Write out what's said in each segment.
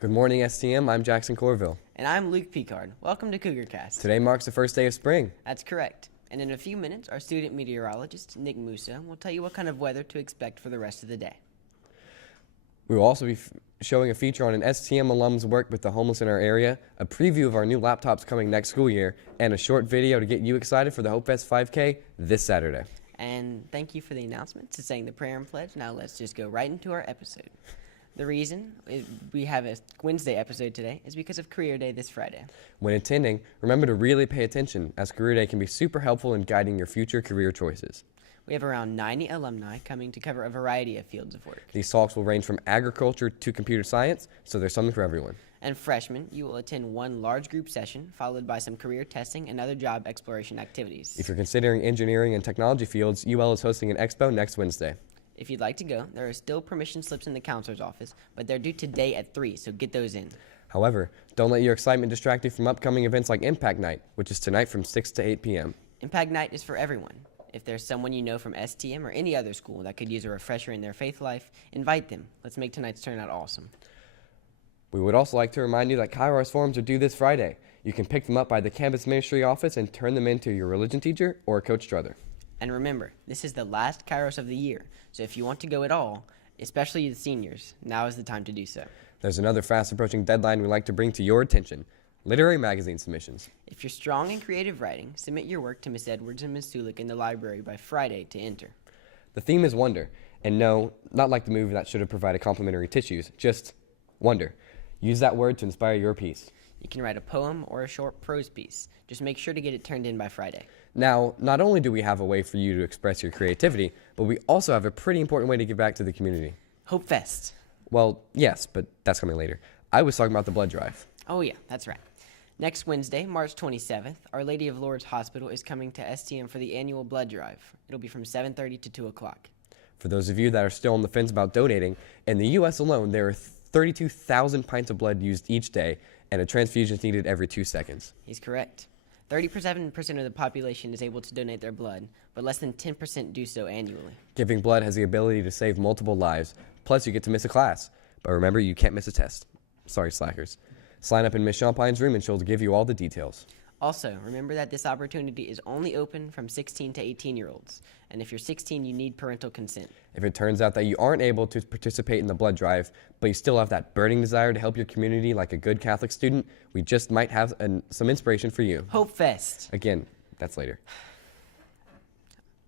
Good morning, STM. I'm Jackson Corville. And I'm Luke Picard. Welcome to CougarCast. Today marks the first day of spring. That's correct. And in a few minutes, our student meteorologist, Nick Musa, will tell you what kind of weather to expect for the rest of the day. We will also be showing a feature on an STM alum's work with the homeless in our area, a preview of our new laptops coming next school year, and a short video to get you excited for the Hopefest 5K this Saturday. And thank you for the announcement to saying the prayer and pledge. Now let's just go right into our episode. The reason we have a Wednesday episode today is because of Career Day this Friday. When attending, remember to really pay attention, as Career Day can be super helpful in guiding your future career choices. We have around 90 alumni coming to cover a variety of fields of work. These talks will range from agriculture to computer science, so there's something for everyone. And freshmen, you will attend one large group session, followed by some career testing and other job exploration activities. If you're considering engineering and technology fields, UL is hosting an expo next Wednesday. If you'd like to go, there are still permission slips in the counselor's office, but they're due today at 3, so get those in. However, don't let your excitement distract you from upcoming events like Impact Night, which is tonight from 6 to 8 p.m. Impact Night is for everyone. If there's someone you know from STM or any other school that could use a refresher in their faith life, invite them. Let's make tonight's turnout awesome. We would also like to remind you that Kairos forms are due this Friday. You can pick them up by the campus ministry office and turn them in to your religion teacher or Coach Struther. And remember, this is the last Kairos of the year, so if you want to go at all, especially the seniors, now is the time to do so. There's another fast-approaching deadline we'd like to bring to your attention: literary magazine submissions. If you're strong in creative writing, submit your work to Miss Edwards and Miss Sulik in the library by Friday to enter. The theme is wonder, and no, not like the movie that should have provided complimentary tissues, just wonder. Use that word to inspire your piece. You can write a poem or a short prose piece. Just make sure to get it turned in by Friday. Now, not only do we have a way for you to express your creativity, but we also have a pretty important way to give back to the community. Hopefest. Well, yes, but that's coming later. I was talking about the blood drive. Oh yeah, that's right. Next Wednesday, March 27th, Our Lady of Lourdes Hospital is coming to STM for the annual blood drive. It'll be from 7:30 to 2 o'clock. For those of you that are still on the fence about donating, in the U.S. alone, there are 32,000 pints of blood used each day, and a transfusion is needed every 2 seconds. He's correct. 37% of the population is able to donate their blood, but less than 10% do so annually. Giving blood has the ability to save multiple lives, plus you get to miss a class. But remember, you can't miss a test. Sorry, slackers. Sign up in Miss Champine's room and she'll give you all the details. Also, remember that this opportunity is only open from 16 to 18-year-olds. And if you're 16, you need parental consent. If it turns out that you aren't able to participate in the blood drive, but you still have that burning desire to help your community like a good Catholic student, we just might have some inspiration for you. Hopefest. Again, that's later.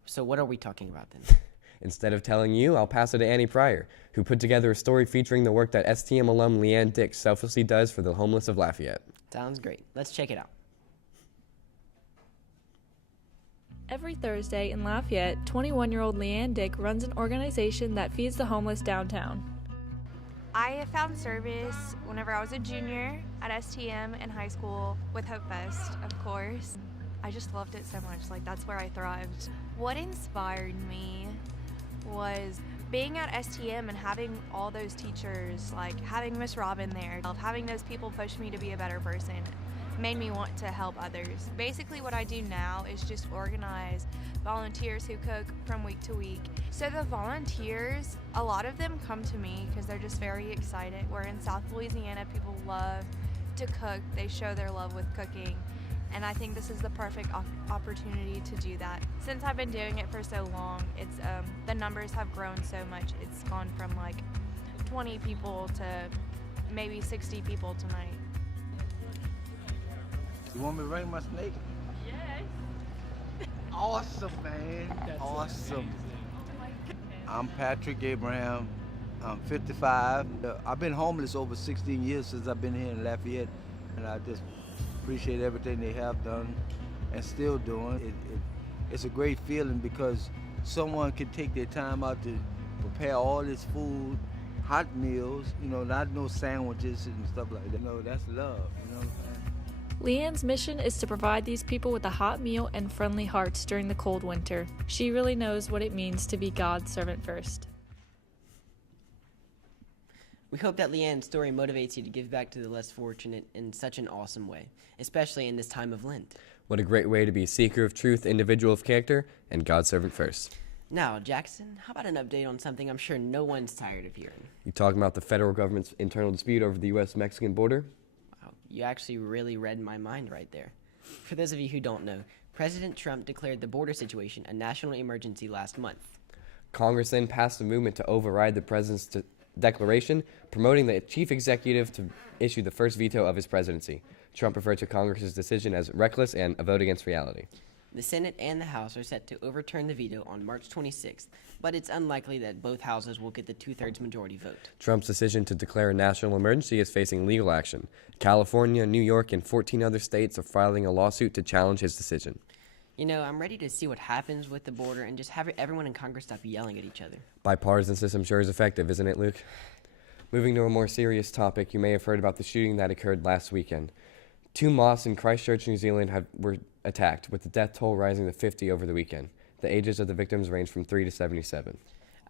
So what are we talking about then? Instead of telling you, I'll pass it to Annie Pryor, who put together a story featuring the work that STM alum Leanne Dick selflessly does for the homeless of Lafayette. Sounds great. Let's check it out. Every Thursday in Lafayette, 21-year-old Leanne Dick runs an organization that feeds the homeless downtown. I found service whenever I was a junior at STM in high school with Hopefest, of course. I just loved it so much, that's where I thrived. What inspired me was being at STM and having all those teachers, having Miss Robin there, having those people push me to be a better person, made me want to help others. Basically what I do now is just organize volunteers who cook from week to week. So the volunteers, a lot of them come to me because they're just very excited. We're in South Louisiana, people love to cook, they show their love with cooking. And I think this is the perfect opportunity to do that. Since I've been doing it for so long, it's the numbers have grown so much. It's gone from 20 people to maybe 60 people tonight. You want me to ring my snake? Yes. Awesome, man. That's awesome. amazing. I'm Patrick Abraham. I'm 55. I've been homeless over 16 years since I've been here in Lafayette, and I just appreciate everything they have done and still doing. It's a great feeling because someone can take their time out to prepare all this food, hot meals, not no sandwiches and stuff like that. That's love, you know what I'm saying? Leanne's mission is to provide these people with a hot meal and friendly hearts during the cold winter. She really knows what it means to be God's servant first. We hope that Leanne's story motivates you to give back to the less fortunate in such an awesome way, especially in this time of Lent. What a great way to be a seeker of truth, individual of character, and God's servant first. Now, Jackson, how about an update on something I'm sure no one's tired of hearing? You talking about the federal government's internal dispute over the U.S.-Mexican border? Wow, you actually really read my mind right there. For those of you who don't know, President Trump declared the border situation a national emergency last month. Congress then passed a movement to override the president's declaration, promoting the chief executive to issue the first veto of his presidency. Trump referred to Congress's decision as reckless and a vote against reality. The Senate and the House are set to overturn the veto on March 26th, but it's unlikely that both houses will get the two-thirds majority vote. Trump's decision to declare a national emergency is facing legal action. California, New York, and 14 other states are filing a lawsuit to challenge his decision. You know, I'm ready to see what happens with the border and just have everyone in Congress stop yelling at each other. Bipartisan system sure is effective, isn't it, Luke? Moving to a more serious topic, you may have heard about the shooting that occurred last weekend. 2 mosques in Christchurch, New Zealand were attacked, with the death toll rising to 50 over the weekend. The ages of the victims range from 3 to 77.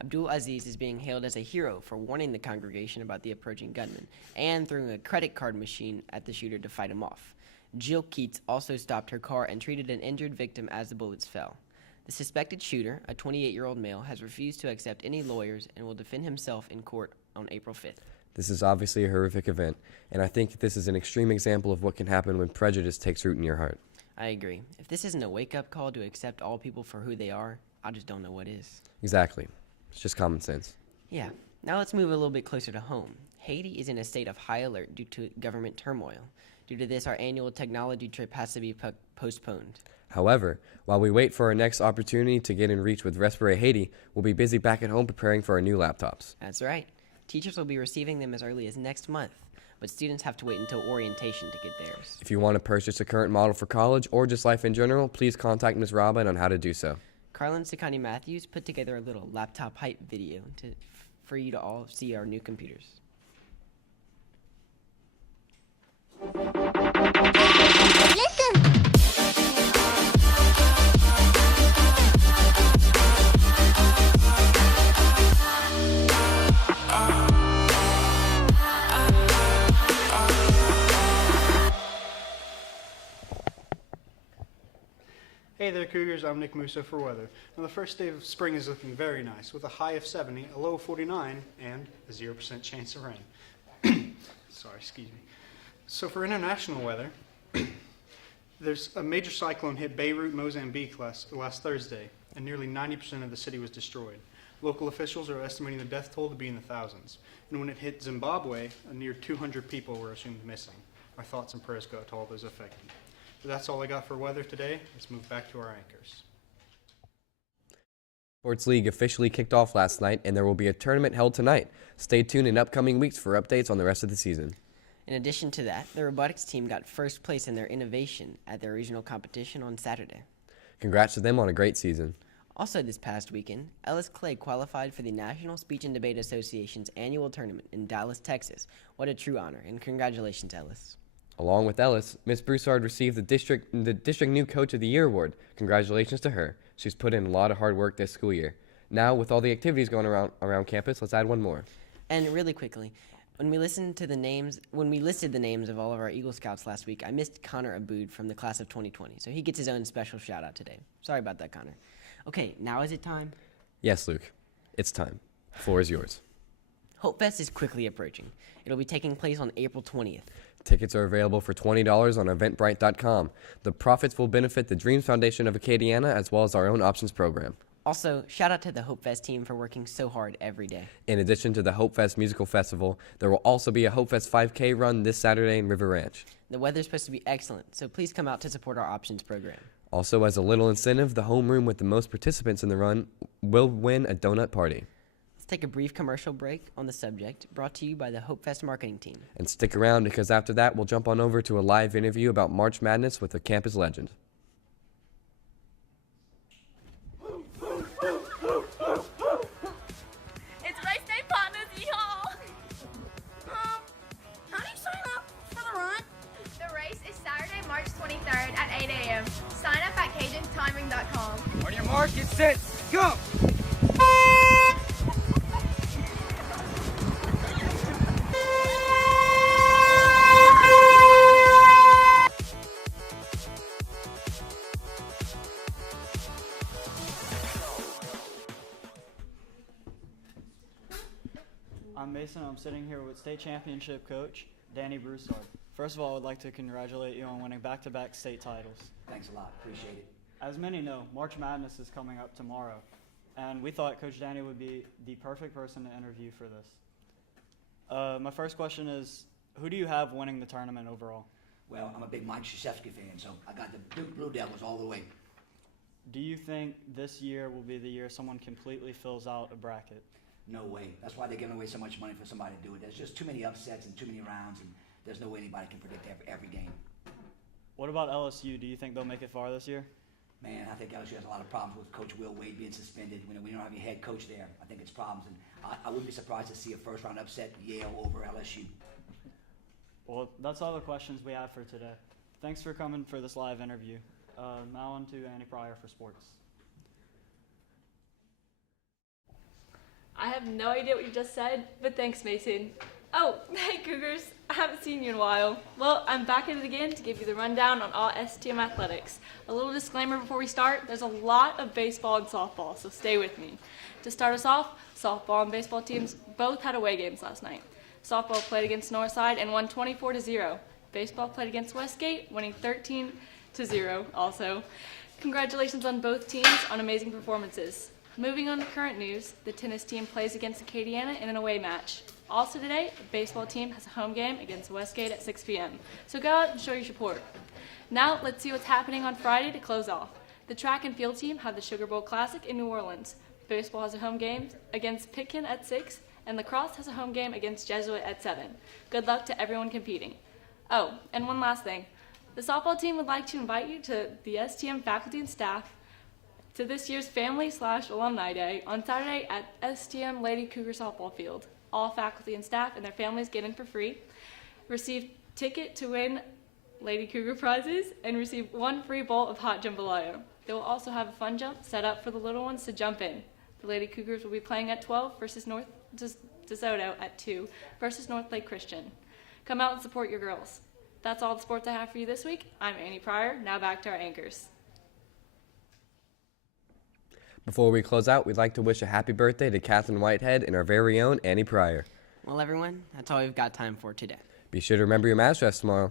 Abdul Aziz is being hailed as a hero for warning the congregation about the approaching gunman and throwing a credit card machine at the shooter to fight him off. Jill Keats also stopped her car and treated an injured victim as the bullets fell. The suspected shooter, a 28-year-old male, has refused to accept any lawyers and will defend himself in court on April 5th. This is obviously a horrific event, and I think this is an extreme example of what can happen when prejudice takes root in your heart. I agree. If this isn't a wake-up call to accept all people for who they are, I just don't know what is. Exactly. It's just common sense. Yeah. Now let's move a little bit closer to home. Haiti is in a state of high alert due to government turmoil. Due to this, our annual technology trip has to be postponed. However, while we wait for our next opportunity to get in reach with Respirate Haiti, we'll be busy back at home preparing for our new laptops. That's right. Teachers will be receiving them as early as next month, but students have to wait until orientation to get theirs. If you want to purchase a current model for college or just life in general, please contact Ms. Robin on how to do so. Carlin Sakani Matthews put together a little laptop hype video for you to all see our new computers. Hey there, Cougars. I'm Nick Musso for weather. Now, the first day of spring is looking very nice, with a high of 70, a low of 49, and a 0% chance of rain. Sorry, excuse me. So for international weather, there's a major cyclone hit Beirut, Mozambique last Thursday, and nearly 90% of the city was destroyed. Local officials are estimating the death toll to be in the thousands. And when it hit Zimbabwe, a near 200 people were assumed missing. Our thoughts and prayers go out to all those affected. But that's all I got for weather today. Let's move back to our anchors. Sports League officially kicked off last night, and there will be a tournament held tonight. Stay tuned in upcoming weeks for updates on the rest of the season. In addition to that, the robotics team got first place in their innovation at their regional competition on Saturday. Congrats to them on a great season. Also this past weekend, Ellis Clay qualified for the National Speech and Debate Association's annual tournament in Dallas, Texas. What a true honor, and congratulations, Ellis. Along with Ellis, Miss Broussard received the district New Coach of the Year award. Congratulations to her. She's put in a lot of hard work this school year. Now, with all the activities going around campus, let's add one more. And really quickly, when we listed the names of all of our Eagle Scouts last week, I missed Connor Abood from the class of 2020, so he gets his own special shout out today. Sorry about that, Connor. Okay, now is it time? Yes, Luke. It's time. The floor is yours. Hopefest is quickly approaching. It'll be taking place on April 20th. Tickets are available for $20 on Eventbrite.com. The profits will benefit the Dreams Foundation of Acadiana as well as our own options program. Also, shout out to the Hopefest team for working so hard every day. In addition to the Hopefest Musical Festival, there will also be a Hopefest 5K run this Saturday in River Ranch. The weather's supposed to be excellent, so please come out to support our options program. Also, as a little incentive, the homeroom with the most participants in the run will win a donut party. Let's take a brief commercial break on the subject, brought to you by the Hopefest marketing team. And stick around because after that, we'll jump on over to a live interview about March Madness with a campus legend. It's race day partners, yeehaw! How do you sign up for the run? The race is Saturday, March 23rd at 8 a.m. Sign up at CajunTiming.com. On your mark, get set, go! I'm Mason. I'm sitting here with state championship coach Danny Broussard. First of all, I would like to congratulate you on winning back-to-back state titles. Thanks a lot. Appreciate it. As many know, March Madness is coming up tomorrow, and we thought Coach Danny would be the perfect person to interview for this. My first question is, who do you have winning the tournament overall? Well, I'm a big Mike Krzyzewski fan, so I got the Duke Blue Devils all the way. Do you think this year will be the year someone completely fills out a bracket? No way. That's why they're giving away so much money for somebody to do it. There's just too many upsets and too many rounds, and there's no way anybody can predict every game. What about LSU? Do you think they'll make it far this year? Man, I think LSU has a lot of problems with Coach Will Wade being suspended. We don't have any head coach there. I think it's problems, and I wouldn't be surprised to see a first-round upset, Yale over LSU. Well, that's all the questions we have for today. Thanks for coming for this live interview. Now on to Annie Pryor for sports. I have no idea what you just said, but thanks, Mason. Oh, hey Cougars, I haven't seen you in a while. Well, I'm back at it again to give you the rundown on all STM athletics. A little disclaimer before we start, there's a lot of baseball and softball, so stay with me. To start us off, softball and baseball teams both had away games last night. Softball played against Northside and won 24-0. Baseball played against Westgate, winning 13-0 also. Congratulations on both teams on amazing performances. Moving on to current news, the tennis team plays against Acadiana in an away match. Also today, the baseball team has a home game against Westgate at 6 p.m. So go out and show your support. Now let's see what's happening on Friday to close off. The track and field team have the Sugar Bowl Classic in New Orleans. Baseball has a home game against Pitkin at 6, and lacrosse has a home game against Jesuit at 7. Good luck to everyone competing. Oh, and one last thing. The softball team would like to invite you to the STM faculty and staff to this year's Family/Alumni Day on Saturday at STM Lady Cougar Softball Field. All faculty and staff and their families get in for free, receive ticket to win Lady Cougar prizes, and receive one free bowl of hot jambalaya. They will also have a fun jump set up for the little ones to jump in. The Lady Cougars will be playing at 12 versus North DeSoto at 2 versus North Lake Christian. Come out and support your girls. That's all the sports I have for you this week. I'm Annie Pryor. Now back to our anchors. Before we close out, we'd like to wish a happy birthday to Catherine Whitehead and our very own Annie Pryor. Well, everyone, that's all we've got time for today. Be sure to remember your math dress tomorrow.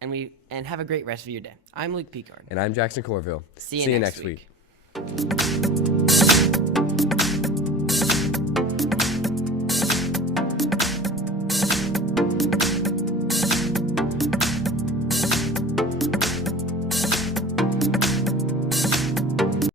And have a great rest of your day. I'm Luke Picard. And I'm Jackson Corville. See you next week.